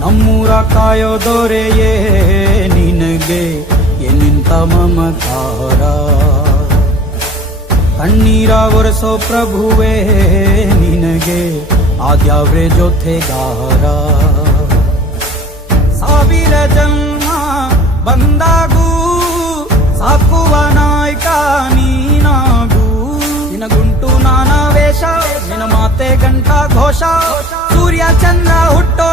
ನಮ್ಮೂರ ಕಾಯೋ ದೊರೆಯೇ ನಿನಗೆ ಎನ್ನಿಂತ ಮಮಕಾರ. ಕಣ್ಣೀರ ಒರೆಸೋ ಪ್ರಭುವೇ ನಿನಗೆ ಆದ್ಯಾವ್ರೆ ಜೊತೆಗಾರ. ಸಾವಿರ ಜನ್ಮ ಬಂದಾಗೂ ಸಾಕುವ ನಾಯಕ ನೀನಾಗೂ. ನಿನಗುಂಟು ನಾನಾ ವೇಷ, ನಿನ್ನ ಮಾತೆ ಗಂಟ ಘೋಷ. ಸೂರ್ಯ ಚಂದ್ರ ಹುಟ್ಟೋ